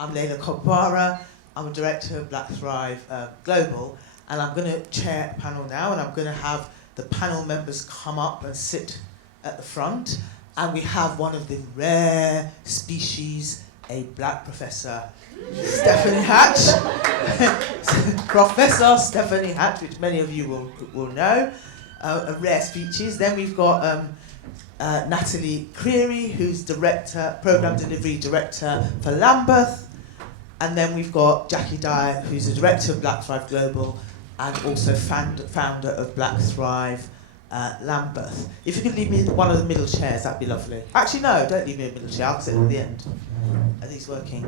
I'm Lela Kogbara. I'm a director of Black Thrive Global, and I'm going to chair a panel now, and I'm going to have the panel members come up and sit at the front. And we have one of the rare species, a black professor, Stephani Hatch. Professor Stephani Hatch, which many of you will know, a rare species. Then we've got Natalie Creary, who's program delivery director for Lambeth. And then we've got Jacqui Dyer, who's the director of Black Thrive Global and also founder of Black Thrive Lambeth. If you could leave me one of the middle chairs, that'd be lovely. Actually, no, don't leave me a middle chair. I'll sit at the end. Are these working?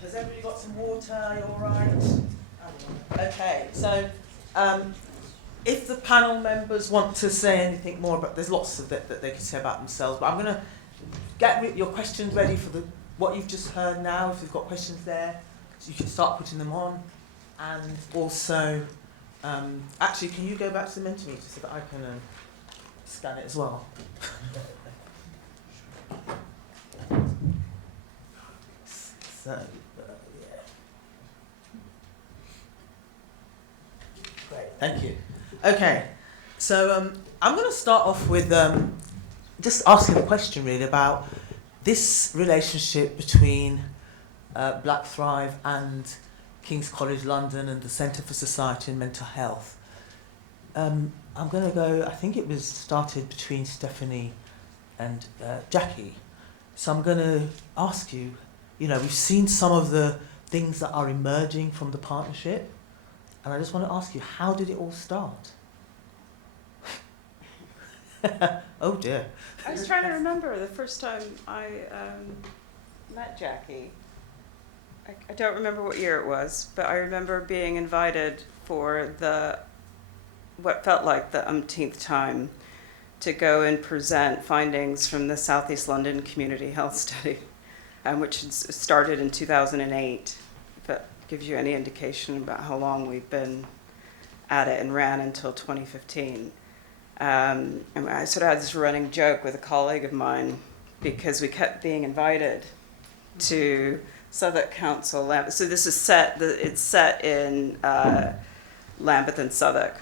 Has everybody got some water? You all right? Okay, so if the panel members want to say anything more about, there's lots of that they can say about themselves, but I'm going to get your questions ready for what you've just heard now. If you've got questions there, so you can start putting them on. And also, actually, can you go back to the Mentimeter so that I can scan it as well? So, yeah. Great, thank you. Okay, so I'm going to start off with just asking a question really about this relationship between Black Thrive and King's College London and the Centre for Society and Mental Health. I'm going to go, I think it was started between Stephani and Jacqui. So I'm going to ask you, we've seen some of the things that are emerging from the partnership, and I just want to ask you, how did it all start? Oh dear. I was trying to remember the first time I met Jacqui. I don't remember what year it was, but I remember being invited for what felt like the umpteenth time to go and present findings from the South East London Community Health Study, which started in 2008. If that gives you any indication about how long we've been at it, and ran until 2015. And I sort of had this running joke with a colleague of mine because we kept being invited to Southwark Council. So this is it's set in Lambeth and Southwark.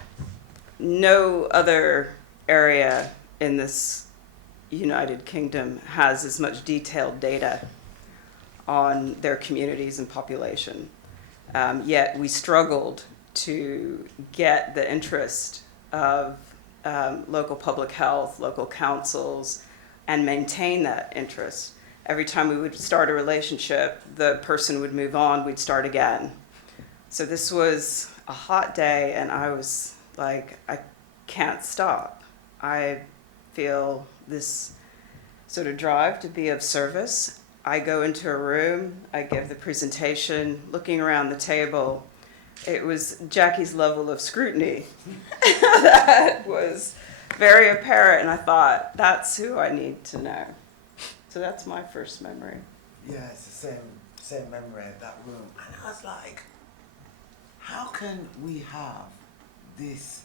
No other area in this United Kingdom has as much detailed data on their communities and population. Yet we struggled to get the interest of local public health, local councils, and maintain that interest. Every time we would start a relationship, the person would move on, we'd start again. So this was a hot day, and I was like, I can't stop. I feel this sort of drive to be of service. I go into a room, I give the presentation, looking around the table. It was Jacqui's level of scrutiny that was very apparent, and I thought, that's who I need to know. So that's my first memory. Yeah, it's the same memory of that room. And I was like, how can we have this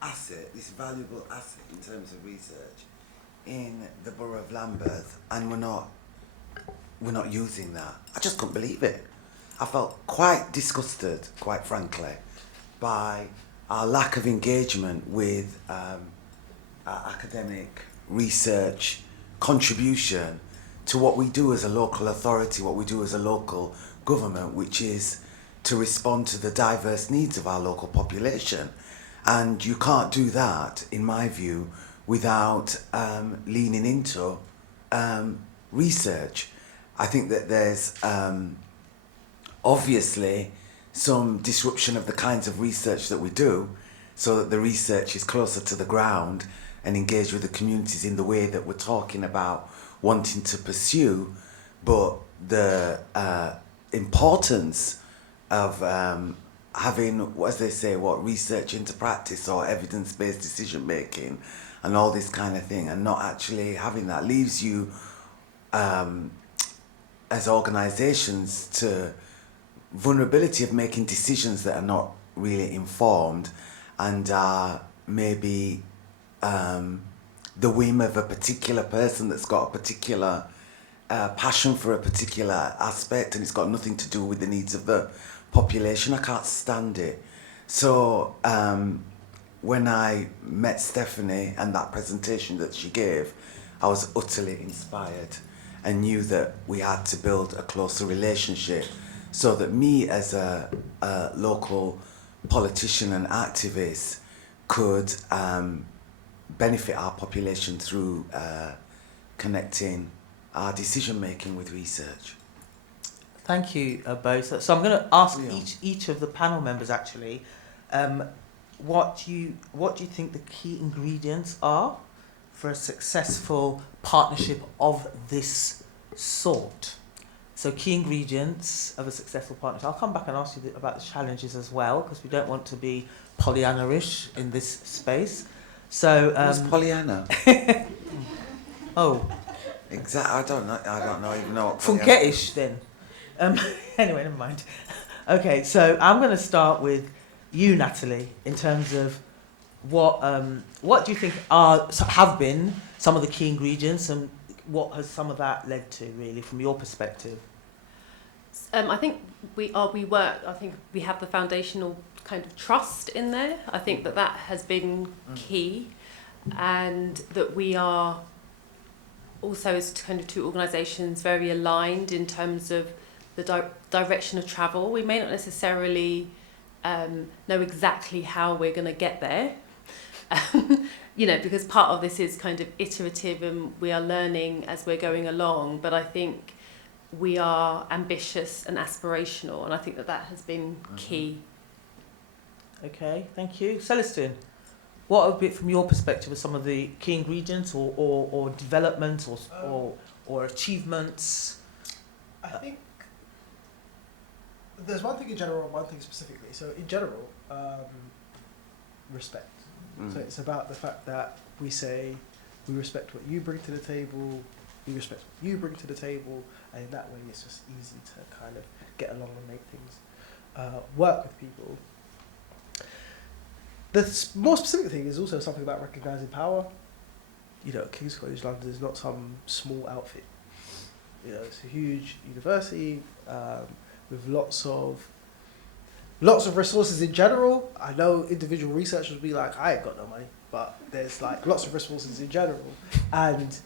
asset, this valuable asset in terms of research in the borough of Lambeth, and we're not using that? I just couldn't believe it. I felt quite disgusted, quite frankly, by our lack of engagement with our academic research contribution to what we do as a local authority, what we do as a local government, which is to respond to the diverse needs of our local population. And you can't do that, in my view, without leaning into research. I think that there's obviously some disruption of the kinds of research that we do, so that the research is closer to the ground and engaged with the communities in the way that we're talking about wanting to pursue. But the importance of having, as they say, research into practice or evidence-based decision making and all this kind of thing, and not actually having that, leaves you as organisations to vulnerability of making decisions that are not really informed and are maybe the whim of a particular person that's got a particular passion for a particular aspect, and it's got nothing to do with the needs of the population. I can't stand it. So when I met Stephani and that presentation that she gave, I was utterly inspired and knew that we had to build a closer relationship so that me as a local politician and activist could benefit our population through connecting our decision making with research. Thank you both. So I'm going to ask Yeah. each of the panel members actually, what do you think the key ingredients are for a successful partnership of this sort? So key ingredients of a successful partnership. I'll come back and ask you about the challenges as well, because we don't want to be Pollyanna-ish in this space. So Who's Pollyanna? oh, Exactly. I don't know even know what Pollyanna. Funketish then. Anyway, never mind. Okay, so I'm going to start with you, Natalie, in terms of what do you think have been some of the key ingredients, and what has some of that led to, really, from your perspective? I think we work. I think we have the foundational kind of trust in there. I think that has been key, and that we are also, as kind of two organisations, very aligned in terms of the direction of travel. We may not necessarily know exactly how we're going to get there, because part of this is kind of iterative and we are learning as we're going along. But I think we are ambitious and aspirational, and I think that has been key. Okay, thank you. Celestin, what a bit from your perspective are some of the key ingredients or developments or achievements? I think there's one thing in general and one thing specifically. So in general, respect. So it's about the fact that we say we respect what you bring to the table, we respect what you bring to the table, and in that way it's just easy to kind of get along and make things work with people. The more specific thing is also something about recognising power. King's College London is not some small outfit. It's a huge university with lots of resources in general. I know individual researchers will be like, I ain't got no money, but there's like lots of resources in general, and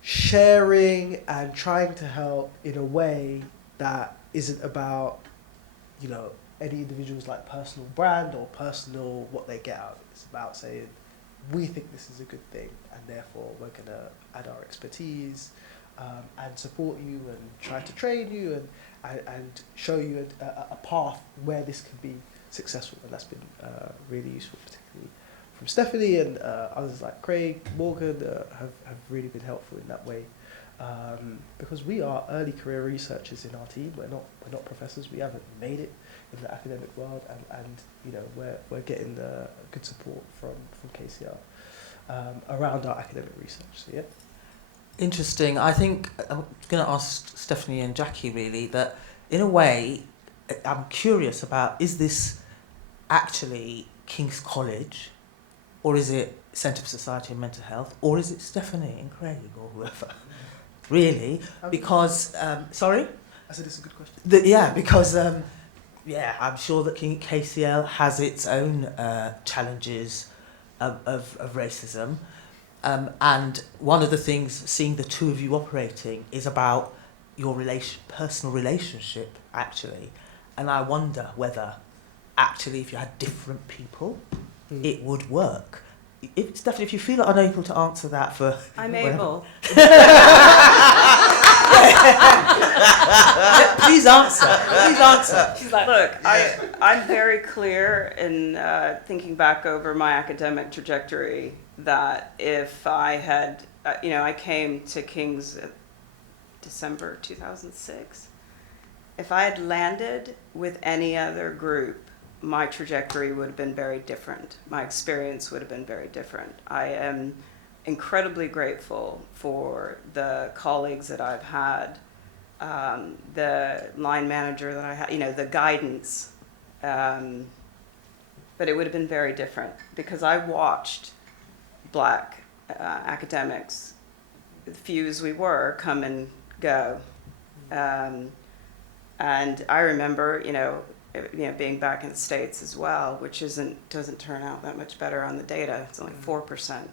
sharing and trying to help in a way that isn't about any individual's like personal brand or personal what they get out of it. It's about saying, we think this is a good thing, and therefore we're going to add our expertise and support you and try to train you and show you a path where this can be successful. And that's been really useful, particularly from Stephani and others like Craig, Morgan have really been helpful in that way. Because we are early career researchers in our team. We're not professors. We haven't made it in the academic world, and we're getting good support from KCR around our academic research. So yeah. Interesting. I think I'm going to ask Stephani and Jacqui really that, in a way, I'm curious about, is this actually King's College, or is it Centre for Society and Mental Health, or is it Stephani and Craig or whoever? Really? Because, sorry? I said it's a good question. Because I'm sure that KCL has its own challenges of racism. And one of the things, seeing the two of you operating, is about your personal relationship, actually. And I wonder whether, actually, if you had different people, it would work. Stephani, if you feel unable to answer that for... I'm whatever. able. Please answer. She's like, look, I'm very clear in thinking back over my academic trajectory that if I had, I came to King's December 2006. If I had landed with any other group, my trajectory would have been very different. My experience would have been very different. I am incredibly grateful for the colleagues that I've had, the line manager that I had, you know, the guidance. But it would have been very different because I watched Black academics, few as we were, come and go. And I remember, being back in the States as well, which doesn't turn out that much better on the data. It's only 4%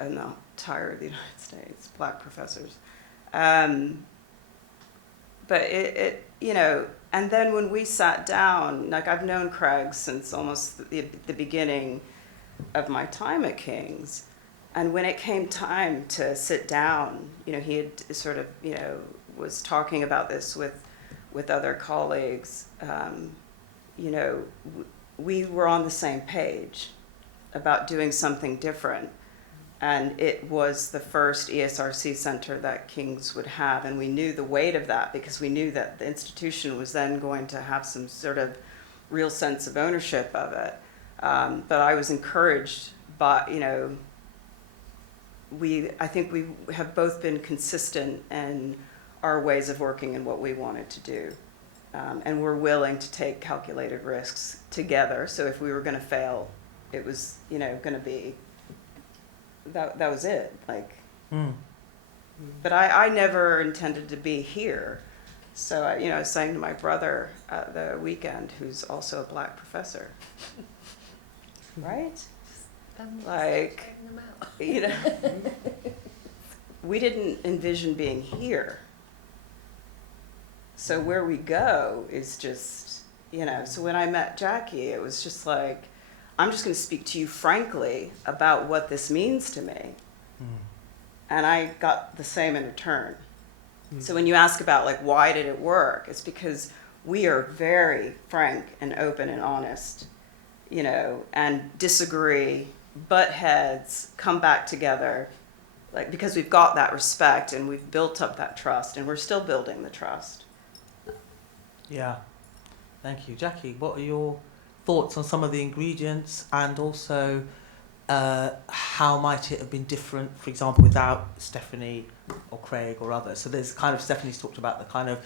in the entire of the United States, Black professors. But and then when we sat down, like I've known Craig since almost the beginning of my time at King's. And when it came time to sit down, he had sort of, was talking about this with other colleagues. We were on the same page about doing something different. And it was the first ESRC Centre that King's would have. And we knew the weight of that because we knew that the institution was then going to have some sort of real sense of ownership of it. But I was encouraged by, I think we have both been consistent in our ways of working and what we wanted to do. And we're willing to take calculated risks together. So if we were going to fail, it was, going to be, that was it. But I never intended to be here. So, I was saying to my brother at the weekend, who's also a Black professor, right? We didn't envision being here. So where we go is just, so when I met Jacqui, it was just like, I'm just going to speak to you frankly about what this means to me. And I got the same in return. So when you ask about why did it work, it's because we are very frank and open and honest, and disagree, butt heads, come back together, because we've got that respect and we've built up that trust and we're still building the trust. Yeah, thank you. Jacqui, what are your thoughts on some of the ingredients and also how might it have been different, for example, without Stephani or Craig or others? So there's Stephani's talked about the kind of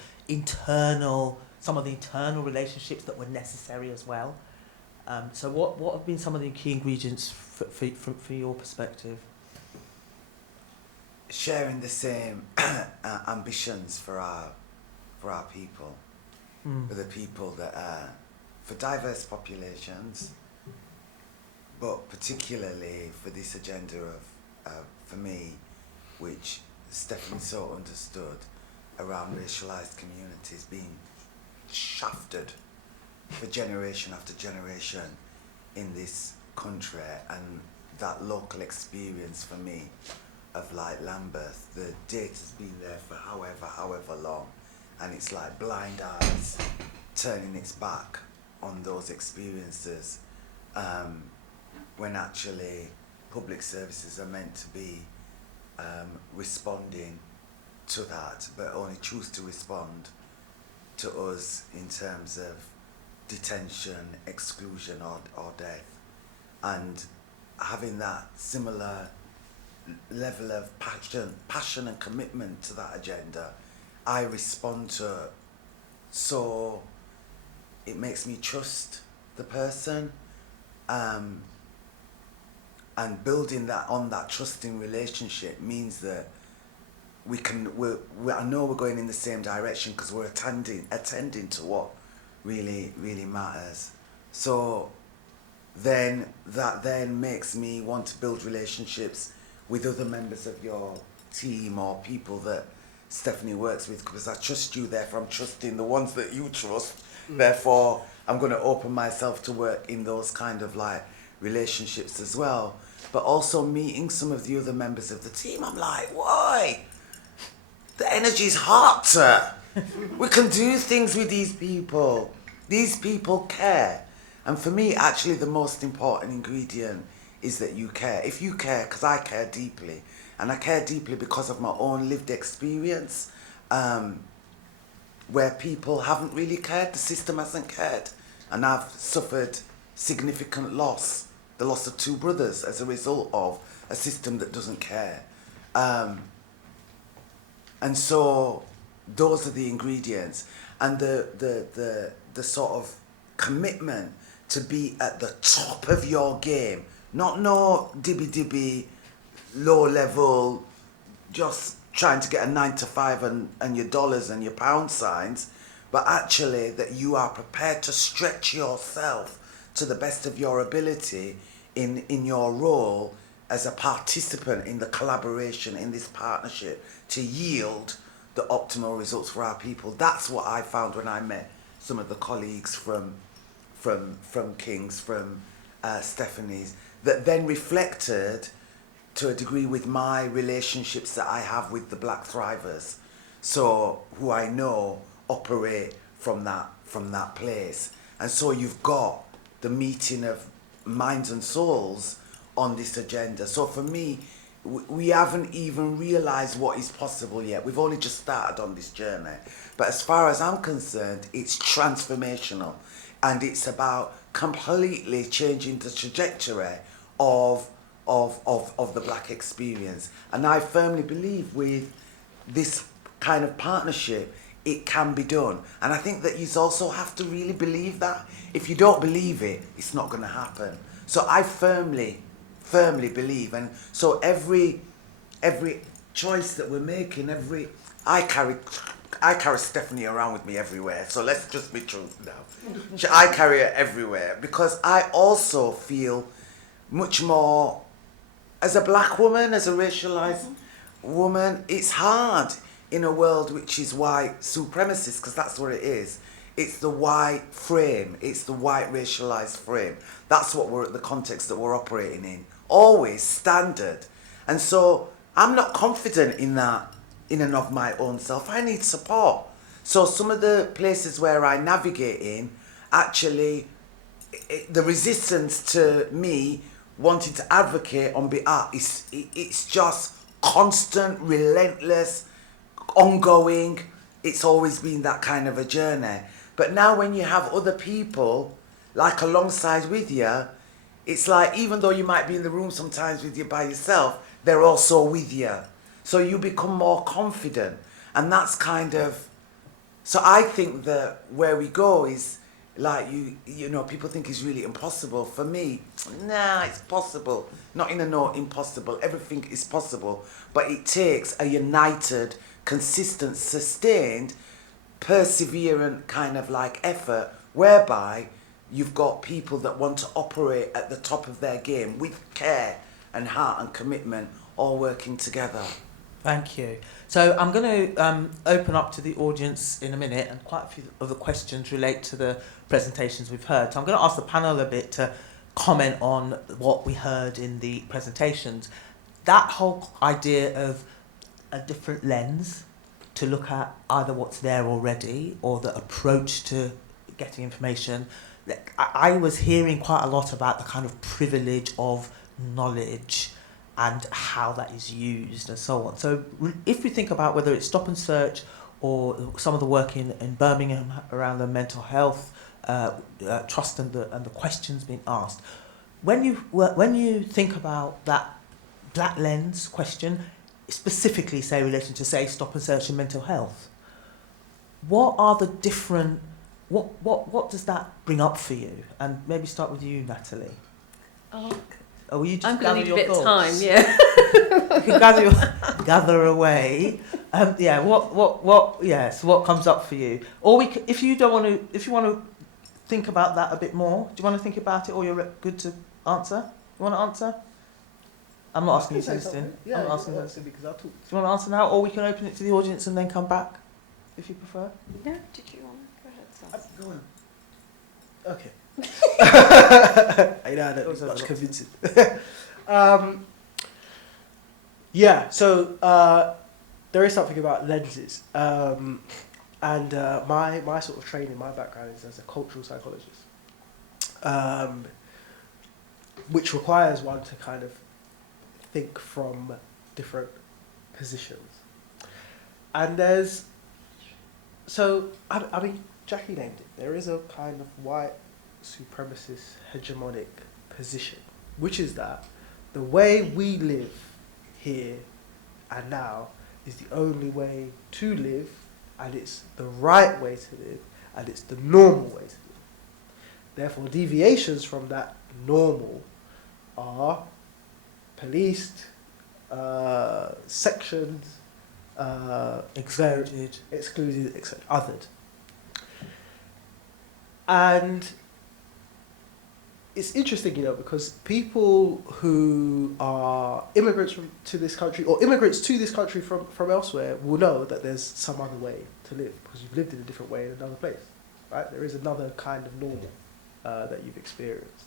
some of the internal relationships that were necessary as well. So what have been some of the key ingredients for your perspective? Sharing the same ambitions for our people, for the people that are, for diverse populations, but particularly for this agenda of, for me, which Stephani so understood, around racialized communities being shafted for generation after generation in this country, and that local experience for me of Lambeth, the data's been there for however long, and it's like blind eyes turning its back on those experiences, when actually public services are meant to be responding to that, but only choose to respond to us in terms of detention, exclusion or death. And having that similar level of passion and commitment to that agenda, I respond to it. So it makes me trust the person, and building that on that trusting relationship means that I know we're going in the same direction because we're attending to what really matters. So then that makes me want to build relationships with other members of your team or people that Stephani works with, because I trust you, therefore I'm trusting the ones that you trust. Therefore I'm going to open myself to work in those kind of relationships as well. But also meeting some of the other members of the team, I'm like, why? The energy's hot. We can do things with these people. These people care. And for me, actually, the most important ingredient is that you care. If you care, because I care deeply, and I care deeply because of my own lived experience, where people haven't really cared, the system hasn't cared, and I've suffered significant loss, the loss of 2 brothers as a result of a system that doesn't care. And so those are the ingredients, and the sort of commitment to be at the top of your game, not no dibby low level, just trying to get a 9 to 5 and your dollars and your pound signs, but actually that you are prepared to stretch yourself to the best of your ability in your role as a participant in the collaboration, in this partnership, to yield the optimal results for our people. That's what I found when I met some of the colleagues from King's, from Stephani's, that then reflected to a degree with my relationships that I have with the Black Thrivers, so who I know operate from that place. And so you've got the meeting of minds and souls on this agenda. So for me, we haven't even realised what is possible yet. We've only just started on this journey. But as far as I'm concerned, it's transformational, and it's about completely changing the trajectory of the Black experience. And I firmly believe with this kind of partnership, it can be done. And I think that you also have to really believe that. If you don't believe it, it's not going to happen. So I firmly believe. And so every choice that we're making, I carry Stephani around with me everywhere. So let's just be true now. I carry her everywhere because I also feel much more, as a Black woman, as a racialized woman, it's hard in a world which is white supremacist, because that's what it is. It's the white frame. It's the white racialized frame. That's what the context that we're operating in. Always standard. And so I'm not confident in that in and of my own self. I need support. So some of the places where I navigate in, actually, the resistance to me wanting to advocate on behalf, it's just constant, relentless, ongoing. It's always been that kind of a journey. But now when you have other people like alongside with you, it's like even though you might be in the room sometimes with you by yourself, they're also with you. So you become more confident. And that's kind of, so I think that where we go is like, you know, people think it's really impossible. For me, nah, it's possible. Not in a no, impossible. Everything is possible. But it takes a united, consistent, sustained, perseverant kind of like effort whereby you've got people that want to operate at the top of their game with care and heart and commitment, all working together. Thank you. So I'm going to open up to the audience in a minute, and quite a few of the questions relate to the presentations we've heard. So I'm going to ask the panel a bit to comment on what we heard in the presentations. That whole idea of a different lens to look at either what's there already or the approach to getting information. I was hearing quite a lot about the kind of privilege of knowledge and how that is used and so on. So if we think about whether it's Stop and Search or some of the work in Birmingham around the mental health trust and the questions being asked, when you think about that Black lens question, specifically say in relation to say Stop and Search and mental health, what are the different, what does that bring up for you? And maybe start with you, Natalie. Oh, you just I'm going to need a bit of thoughts? time, yeah. You can gather away. Yeah. What comes up for you? Or if you want to think about that a bit more. Do you want to think about it, or you're good to answer? You want to answer? I'm not asking you, Celestin. Yeah, I'm not asking you because I'll talk. Do you want to answer now, or we can open it to the audience and then come back, if you prefer? No, did you want to go ahead? Go on. Okay. I know that much convincing. Yeah, so there is something about lenses, and my sort of training, my background is as a cultural psychologist, which requires one to kind of think from different positions. And there's, so I mean, Jacqui named it. There is a kind of white supremacist hegemonic position, which is that the way we live here and now is the only way to live, and it's the right way to live, and it's the normal way to live. Therefore, deviations from that normal are policed, sectioned, excluded, othered. And it's interesting, because people who are immigrants to this country, or immigrants to this country from elsewhere, will know that there's some other way to live, because you've lived in a different way in another place, right? There is another kind of normal that you've experienced.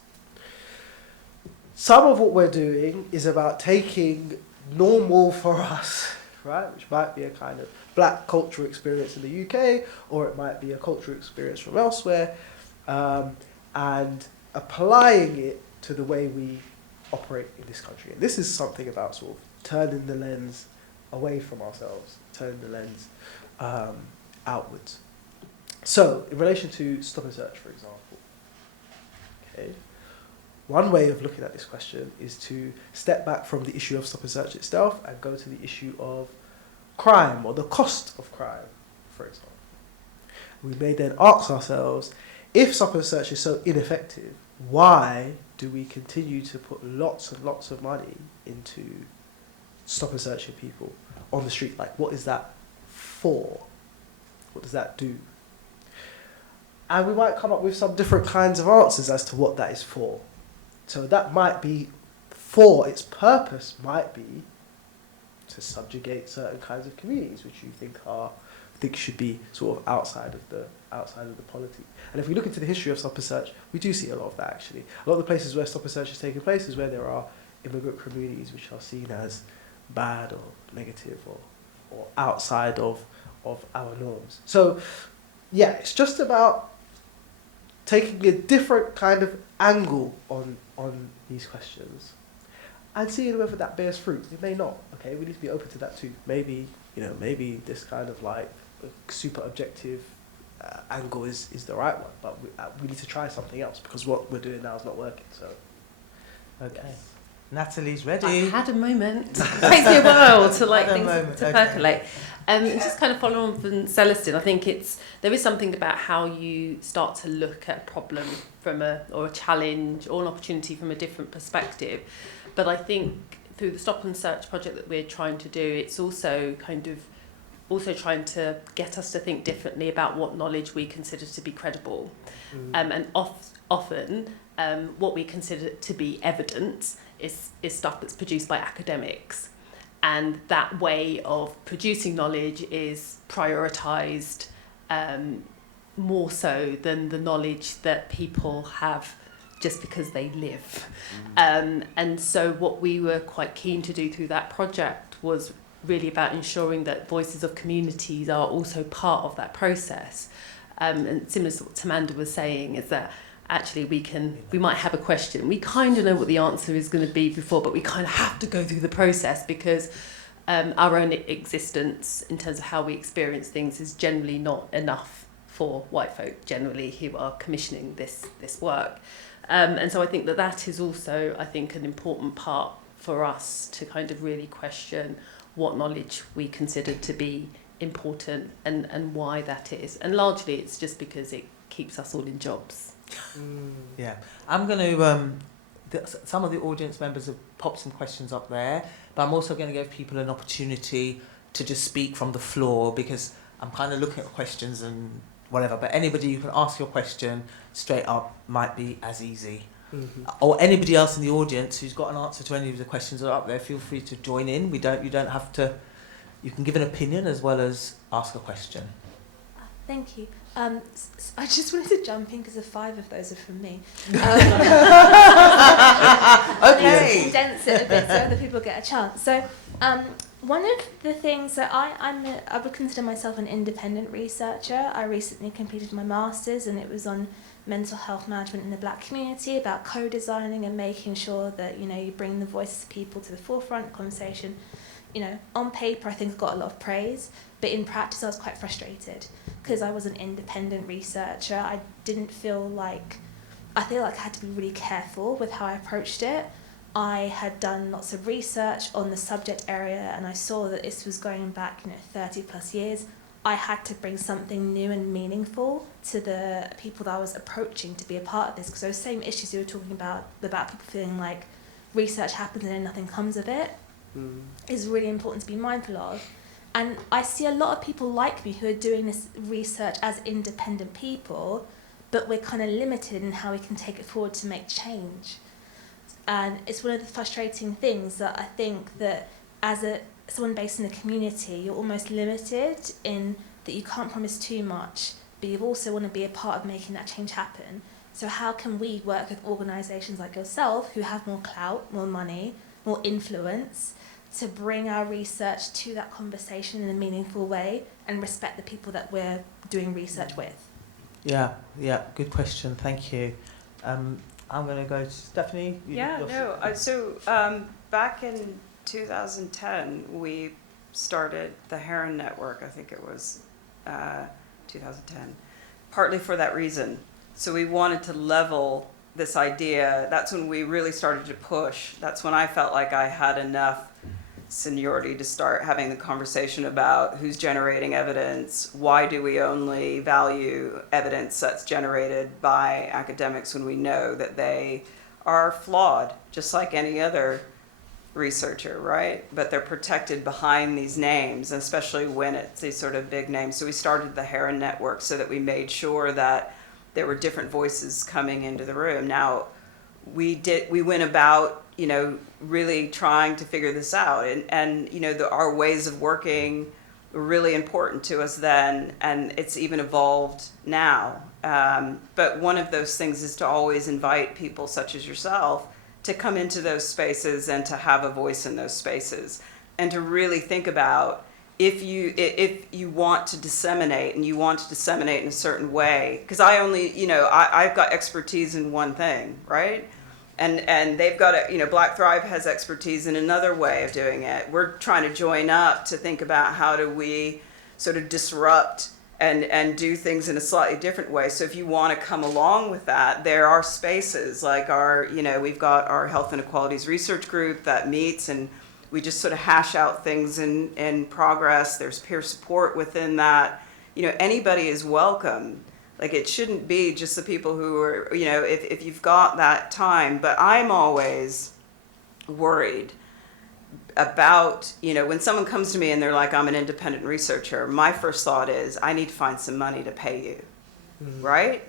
Some of what we're doing is about taking normal for us, right, which might be a kind of black cultural experience in the UK, or it might be a cultural experience from elsewhere, and applying it to the way we operate in this country. And this is something about sort of turning the lens away from ourselves, turning the lens outwards. So, in relation to stop and search, for example, okay, one way of looking at this question is to step back from the issue of stop and search itself and go to the issue of crime, or the cost of crime, for example. We may then ask ourselves, if stop and search is so ineffective, why do we continue to put lots and lots of money into stop and searching people on the street? Like, what is that for? What does that do? And we might come up with some different kinds of answers as to what that is for. So that might be for, its purpose might be to subjugate certain kinds of communities which you think should be sort of outside of the polity. And if we look into the history of stop and search, we do see a lot of that actually. A lot of the places where stop and search is taking place is where there are immigrant communities which are seen as bad or negative or outside of our norms. So yeah, it's just about taking a different kind of angle on these questions and seeing whether that bears fruit. It may not. Okay, we need to be open to that too. Maybe this kind of like super objective angle is the right one, but we need to try something else, because what we're doing now is not working. So, okay, Natalie's ready. I had a moment. It takes me a while to things to percolate. Just kind of follow on from Celestin, I think there is something about how you start to look at a problem or a challenge or an opportunity from a different perspective. But I think through the Stop and Search project that we're trying to do, it's also trying to get us to think differently about what knowledge we consider to be credible. And often what we consider to be evidence is stuff that's produced by academics. And that way of producing knowledge is prioritised more so than the knowledge that people have just because they live. And so what we were quite keen to do through that project was really about ensuring that voices of communities are also part of that process. And similar to what Tamanda was saying, is that actually we might have a question. We kind of know what the answer is going to be before, but we kind of have to go through the process because our own existence in terms of how we experience things is generally not enough for white folk generally who are commissioning this work. And so I think that is also, I think, an important part for us to kind of really question what knowledge we consider to be important and why that is. And largely it's just because it keeps us all in jobs. Yeah, I'm going to, some of the audience members have popped some questions up there, but I'm also going to give people an opportunity to just speak from the floor, because I'm kind of looking at questions and whatever, but anybody, you can ask your question straight up, might be as easy. Or anybody else in the audience who's got an answer to any of the questions that are up there, feel free to join in. You don't have to, you can give an opinion as well as ask a question. Thank you. I just wanted to jump in because 5 of those are from me. Okay. Condense it a bit so other people get a chance. So one of the things that I would consider myself an independent researcher. I recently completed my master's and it was on mental health management in the black community, about co-designing and making sure that you bring the voices of people to the forefront conversation. On paper I think I got a lot of praise, but in practice I was quite frustrated because I was an independent researcher. I feel like I had to be really careful with how I approached it. I had done lots of research on the subject area, and I saw that this was going back, 30 plus years. I had to bring something new and meaningful to the people that I was approaching to be a part of this, because those same issues you were talking about people feeling like research happens and then nothing comes of it, is really important to be mindful of. And I see a lot of people like me who are doing this research as independent people, but we're kind of limited in how we can take it forward to make change. And it's one of the frustrating things that I think that as someone based in the community, you're almost limited in that you can't promise too much, but you also want to be a part of making that change happen. So how can we work with organisations like yourself who have more clout, more money, more influence, to bring our research to that conversation in a meaningful way and respect the people that we're doing research with? Yeah, good question. Thank you. I'm going to go to Stephanie. Back in 2010, we started the Heron Network. I think it was 2010, partly for that reason. So we wanted to level this idea. That's when we really started to push. That's when I felt like I had enough seniority to start having the conversation about who's generating evidence, why do we only value evidence that's generated by academics when we know that they are flawed, just like any other researcher, right? But they're protected behind these names, especially when it's these sort of big names. So we started the Heron Network so that we made sure that there were different voices coming into the room. Now, we went about, really trying to figure this out, and our ways of working were really important to us then, and it's even evolved now. But one of those things is to always invite people such as yourself to come into those spaces and to have a voice in those spaces, and to really think about if you want to disseminate, and you want to disseminate in a certain way, because I've got expertise in one thing, right? And they've got Black Thrive has expertise in another way of doing it. We're trying to join up to think about how do we sort of disrupt and do things in a slightly different way. So if you want to come along with that, there are spaces like we've got our Health Inequalities Research Group that meets, and we just sort of hash out things in progress. There's peer support within that. Anybody is welcome. Like, it shouldn't be just the people who are, if you've got that time. But I'm always worried about, when someone comes to me and they're like, I'm an independent researcher, my first thought is, I need to find some money to pay you, right?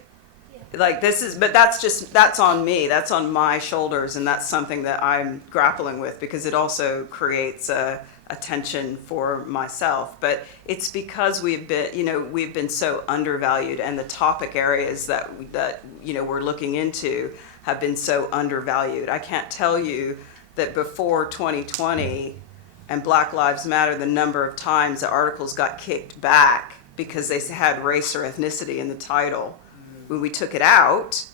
Yeah. Like, that's on me, that's on my shoulders, and that's something that I'm grappling with, because it also creates a tension for myself. But it's because we've been so undervalued, and the topic areas that we're looking into have been so undervalued. I can't tell you that before 2020 and Black Lives Matter, the number of times the articles got kicked back because they had race or ethnicity in the title. When we took it out,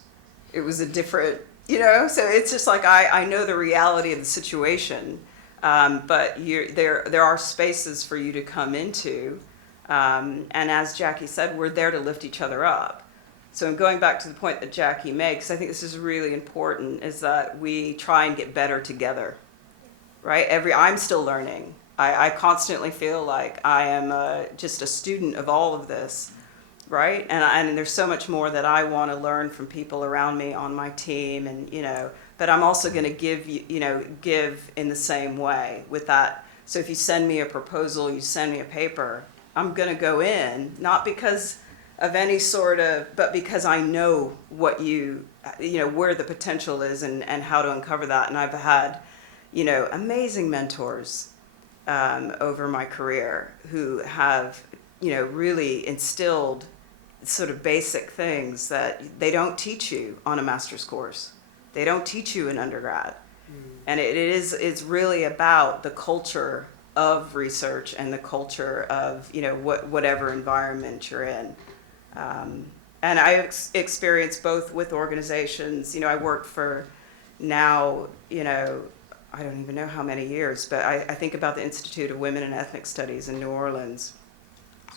it was a different, so it's just like, I know the reality of the situation. But there are spaces for you to come into, and as Jacqui said, we're there to lift each other up. So in going back to the point that Jacqui makes, I think this is really important, is that we try and get better together, right? I'm still learning. I constantly feel like I am just a student of all of this, right? And there's so much more that I want to learn from people around me on my team, and but I'm also going to give in the same way with that. So if you send me a proposal, you send me a paper, I'm going to go in, not because of any sort of, but because I know what where the potential is and how to uncover that. And I've had, amazing mentors over my career who have, really instilled sort of basic things that they don't teach you on a master's course. They don't teach you in undergrad. And it's really about the culture of research and the culture of, whatever environment you're in. And I experienced both with organizations. I worked for now, I don't even know how many years, but I think about the Institute of Women and Ethnic Studies in New Orleans,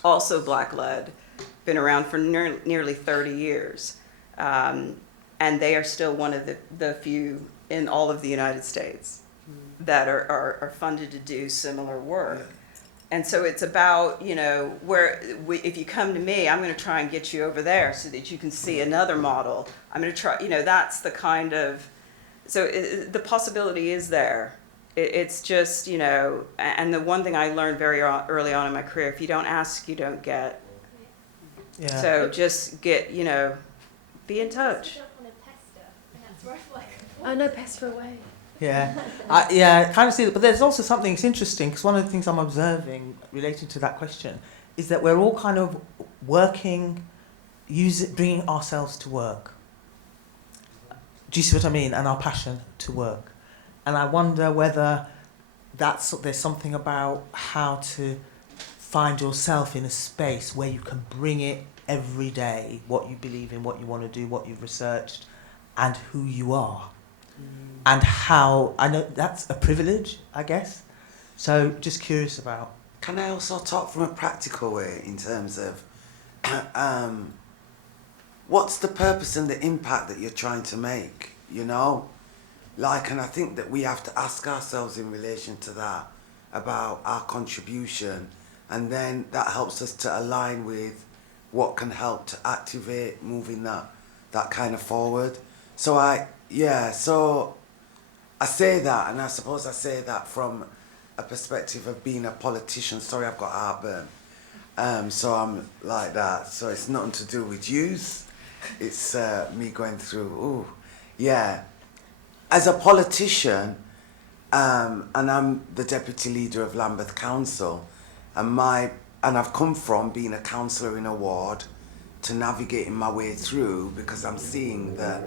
also Black-led, been around for nearly 30 years. And they are still one of the few in all of the United States that are funded to do similar work. And so it's about, you know, if you come to me, I'm going to try and get you over there so that you can see another model. I'm going to try, you know, that's the kind of, so the possibility is there. It's just, you know, and the one thing I learned very early on in my career, if you don't ask, you don't get. Yeah. So just get, you know, be in touch. Oh no, pester away. Yeah, I kind of see that. But there's also something that's interesting, because one of the things I'm observing relating to that question is that we're all kind of working, bringing ourselves to work. Do you see what I mean? And our passion to work. And I wonder whether there's something about how to find yourself in a space where you can bring it every day, what you believe in, what you want to do, what you've researched, and who you are. And how, I know that's a privilege, I guess. So just curious about. Can I also talk from a practical way in terms of what's the purpose and the impact that you're trying to make, you know? Like, and I think that we have to ask ourselves in relation to that about our contribution, and then that helps us to align with what can help to activate moving that kind of forward. So I say that, and I suppose I say that from a perspective of being a politician. Sorry, I've got heartburn. So I'm like that. So it's nothing to do with youth. It's me going through, As a politician, and I'm the deputy leader of Lambeth Council, and I've come from being a councillor in a ward to navigating my way through, because I'm seeing that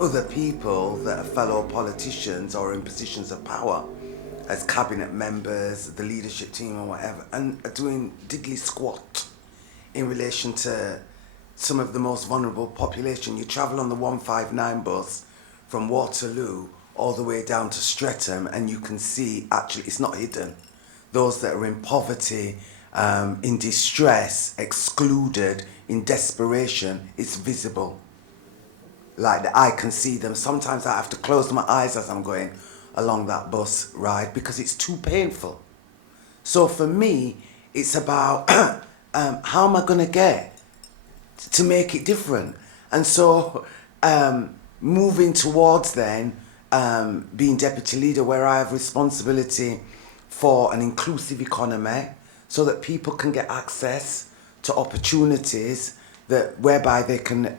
other people that are fellow politicians or in positions of power as cabinet members, the leadership team or whatever, and are doing diddly squat in relation to some of the most vulnerable population. You travel on the 159 bus from Waterloo all the way down to Streatham, and you can see, actually it's not hidden, those that are in poverty, in distress, excluded, in desperation, it's visible. Like that, I can see them. Sometimes I have to close my eyes as I'm going along that bus ride because it's too painful. So for me, it's about how am I going to get to make it different? And so moving towards then being deputy leader, where I have responsibility for an inclusive economy so that people can get access to opportunities whereby they can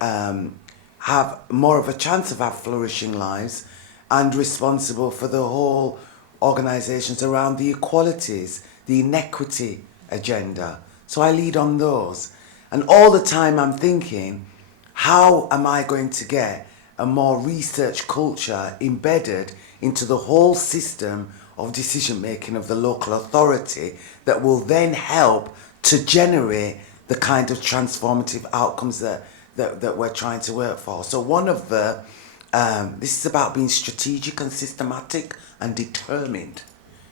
have more of a chance of have flourishing lives, and responsible for the whole organisations around the equalities, the inequity agenda. So I lead on those. And all the time I'm thinking, how am I going to get a more research culture embedded into the whole system of decision making of the local authority that will then help to generate the kind of transformative outcomes that we're trying to work for. So one of the, this is about being strategic and systematic and determined,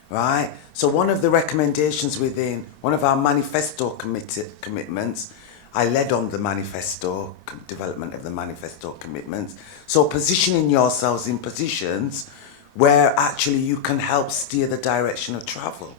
right? So one of the recommendations within one of our manifesto commitments, I led on the manifesto, development of the manifesto commitments. So positioning yourselves in positions where actually you can help steer the direction of travel.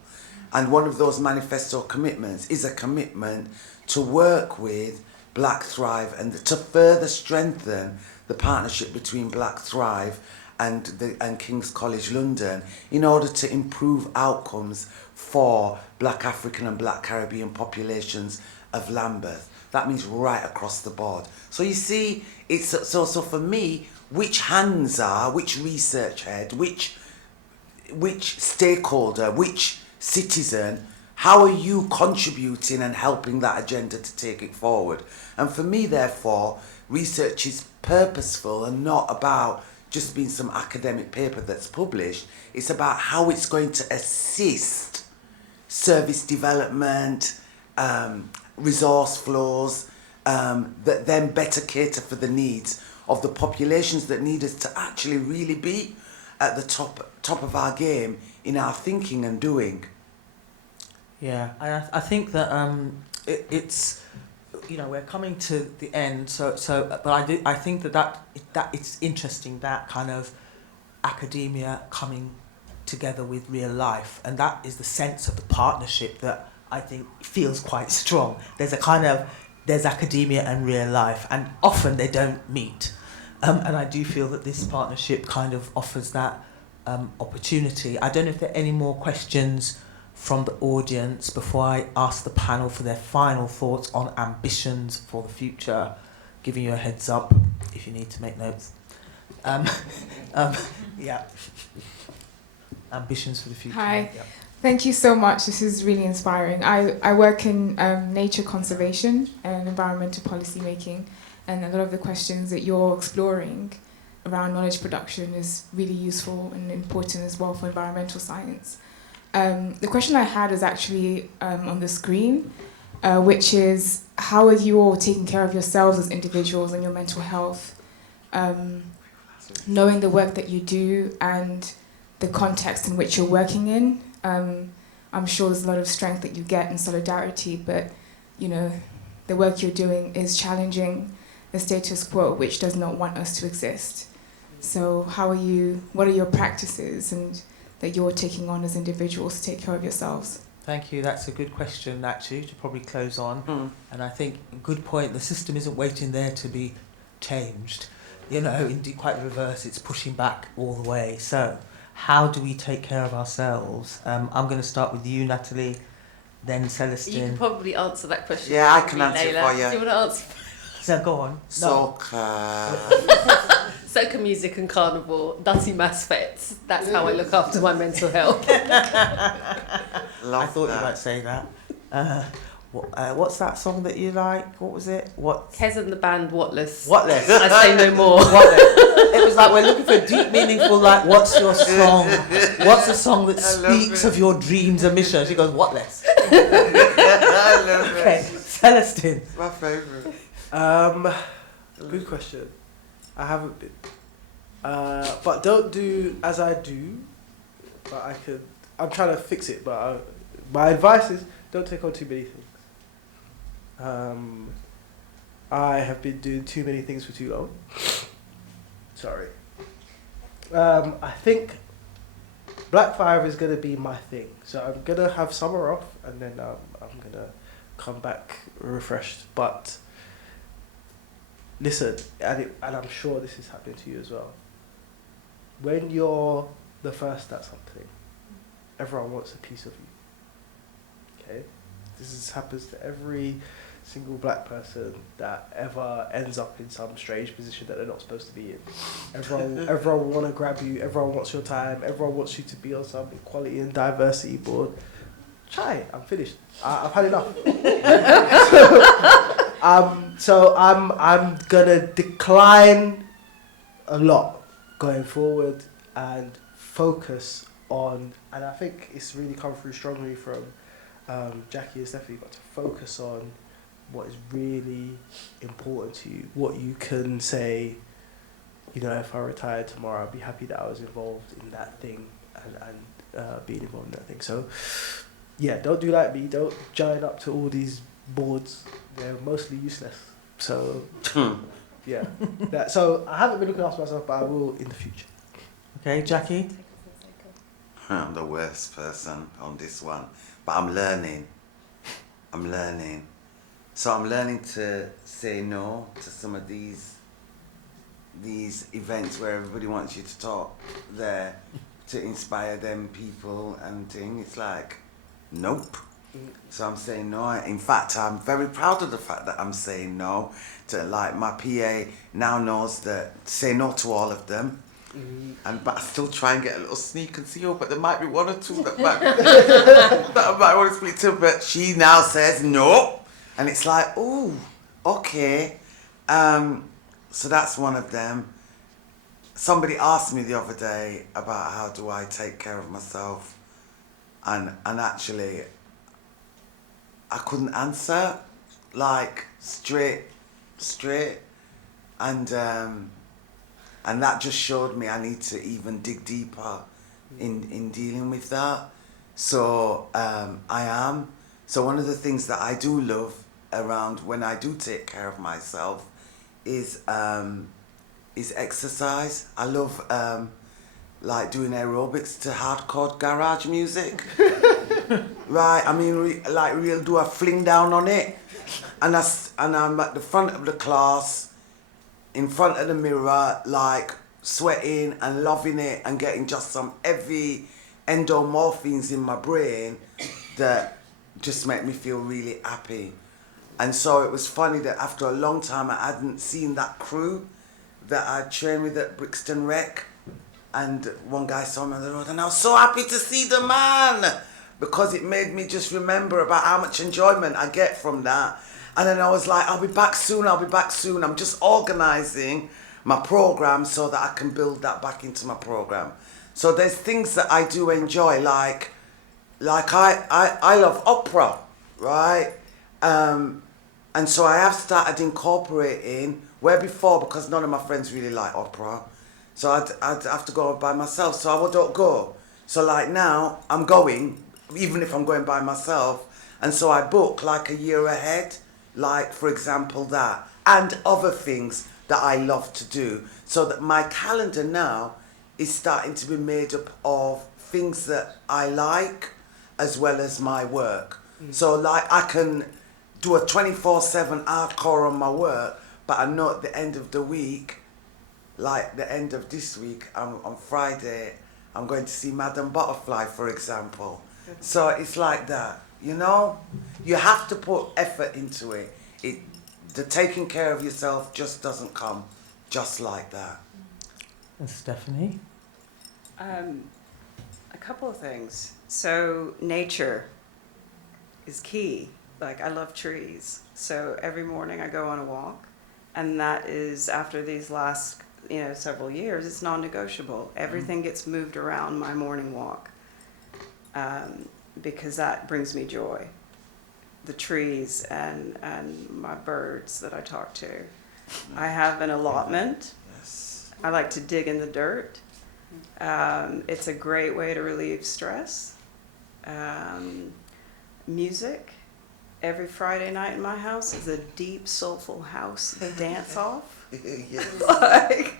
And one of those manifesto commitments is a commitment to work with Black Thrive and to further strengthen the partnership between Black Thrive and King's College London in order to improve outcomes for Black African and Black Caribbean populations of Lambeth. That means right across the board. So you see, it's so for me, which hands are, which research head, which stakeholder, which citizen, how are you contributing and helping that agenda to take it forward? And for me, therefore, research is purposeful and not about just being some academic paper that's published. It's about how it's going to assist service development, resource flows, that then better cater for the needs of the populations that need us to actually really be at the top of our game in our thinking and doing. Yeah, I think that it's, you know, we're coming to the end. So, but I think that it's interesting, that kind of academia coming together with real life, and that is the sense of the partnership that I think feels quite strong. There's academia and real life, and often they don't meet. And I do feel that this partnership kind of offers that opportunity. I don't know if there are any more questions from the audience before I ask the panel for their final thoughts on ambitions for the future, giving you a heads up if you need to make notes. Yeah. Ambitions for the future. Hi. Yeah. Thank you so much. This is really inspiring. I work in nature conservation and environmental policy making, and a lot of the questions that you're exploring around knowledge production is really useful and important as well for environmental science. The question I had is actually on the screen, which is how are you all taking care of yourselves as individuals and your mental health, knowing the work that you do and the context in which you're working in. I'm sure there's a lot of strength that you get in solidarity, but the work you're doing is challenging the status quo, which does not want us to exist. So what are your practices and that you're taking on as individuals to take care of yourselves? Thank you. That's a good question, actually, to probably close on. And I think a good point. The system isn't waiting there to be changed. Indeed, quite the reverse. It's pushing back all the way. So, how do we take care of ourselves? I'm going to start with you, Natalie, then Celestin. You can probably answer that question. Yeah, I for can me, answer it Lela. for you. Do you want to answer? So go on. Soca music and carnival, nutty mass fets. That's how I look after my mental health. I thought you might say that. What's that song that you like? What was it? Kez and the band Whatless. Whatless. I say no more. Whatless. It was like we're looking for deep, meaningful. What's your song? What's a song that speaks of your dreams and mission? She goes, Whatless. I love it. Okay, Celestin. My favourite. Good question. I haven't been. But don't do as I do. But I'm trying to fix it. But my advice is don't take on too many things. I have been doing too many things for too long. Sorry. I think Black 5 is going to be my thing. So I'm going to have summer off and then I'm going to come back refreshed. But listen, and I'm sure this is happening to you as well. When you're the first at something, everyone wants a piece of you. Okay? Happens to every single black person that ever ends up in some strange position that they're not supposed to be in. Everyone want to grab you, everyone wants your time, everyone wants you to be on some equality and diversity board. I'm finished. I've had enough. So I'm gonna decline a lot going forward and focus on, and I think it's really come through strongly from Jacqui and Stephani, but to focus on what is really important to you, what you can say, if I retired tomorrow, I'd be happy that I was involved in that thing and being involved in that thing. So, yeah, don't do like me. Don't join up to all these boards. They're mostly useless. So, yeah. So I haven't been looking after myself, but I will in the future. Okay, Jacqui? I'm the worst person on this one, but I'm learning. So I'm learning to say no to some of these events where everybody wants you to talk there to inspire them people and thing. It's like, nope. So I'm saying no. In fact, I'm very proud of the fact that I'm saying no to, like, my PA now knows that say no to all of them. But I still try and get a little sneak and see, but there might be one or two that I might want to speak to, but she now says no. And it's like, oh, okay. So that's one of them. Somebody asked me the other day about how do I take care of myself. And actually, I couldn't answer, like, straight. And that just showed me I need to even dig deeper in dealing with that. So I am. So one of the things that I do love around when I do take care of myself is exercise. I love like doing aerobics to hardcore garage music. Right, I mean, we'll do a fling down on it. And I'm at the front of the class, in front of the mirror, like sweating and loving it and getting just some heavy endomorphines in my brain that just make me feel really happy. And so it was funny that after a long time I hadn't seen that crew that I trained with at Brixton Rec, and one guy saw me on the road and I was so happy to see the man because it made me just remember about how much enjoyment I get from that. And then I was like, I'll be back soon. I'm just organising my programme so that I can build that back into my programme. So there's things that I do enjoy, like I love opera, right? And so I have started incorporating, where before, because none of my friends really like opera, so I'd have to go by myself, so I don't go. So like now, I'm going, even if I'm going by myself, and so I book like a year ahead, like for example that, and other things that I love to do, so that my calendar now is starting to be made up of things that I like, as well as my work. So like I can do a 24/7 hardcore on my work, but I know at the end of the week, like the end of this week, on Friday, I'm going to see Madame Butterfly, for example. So it's like that, you know? You have to put effort into it. The taking care of yourself just doesn't come just like that. And Stephanie? A couple of things. So nature is key. Like, I love trees. So every morning I go on a walk, and that is, after these last, several years, it's non-negotiable. Everything gets moved around my morning walk, because that brings me joy. The trees and my birds that I talk to. I have an allotment. Yes. I like to dig in the dirt. It's a great way to relieve stress. Music. Every Friday night in my house is a deep, soulful house dance off. Yes. Like,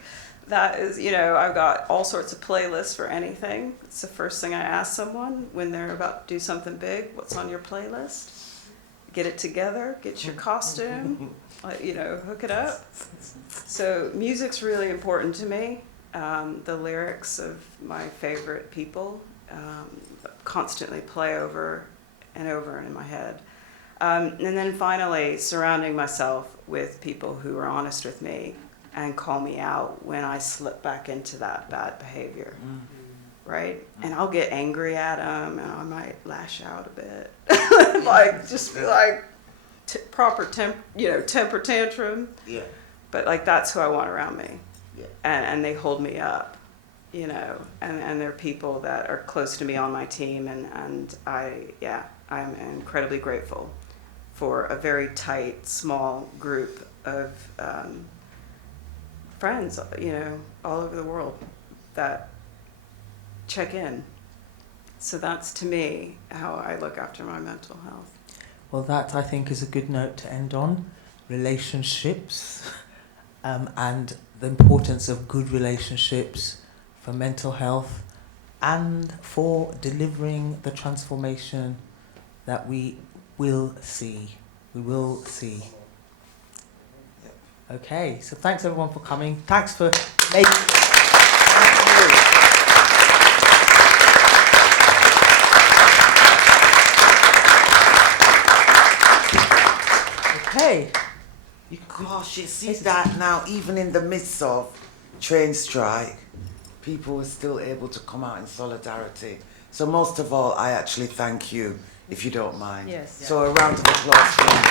that is, I've got all sorts of playlists for anything. It's the first thing I ask someone when they're about to do something big. What's on your playlist? Get it together, get your costume, hook it up. So music's really important to me. The lyrics of my favorite people constantly play over and over in my head. And then finally, surrounding myself with people who are honest with me and call me out when I slip back into that bad behavior, right? And I'll get angry at them, and I might lash out a bit, just be like proper temper tantrum. Yeah. But that's who I want around me. Yeah. And they hold me up, and they're people that are close to me on my team, and I'm incredibly grateful for a very tight, small group of friends, all over the world that check in. So that's, to me, how I look after my mental health. Well, that, I think, is a good note to end on. Relationships, and the importance of good relationships for mental health and for delivering the transformation that we will see. We will see. Okay, so thanks everyone for coming. Thanks for making... Okay. Gosh, you see that now, even in the midst of train strike, people were still able to come out in solidarity. So most of all, I actually thank you, if you don't mind. Yes. So a round of applause for you.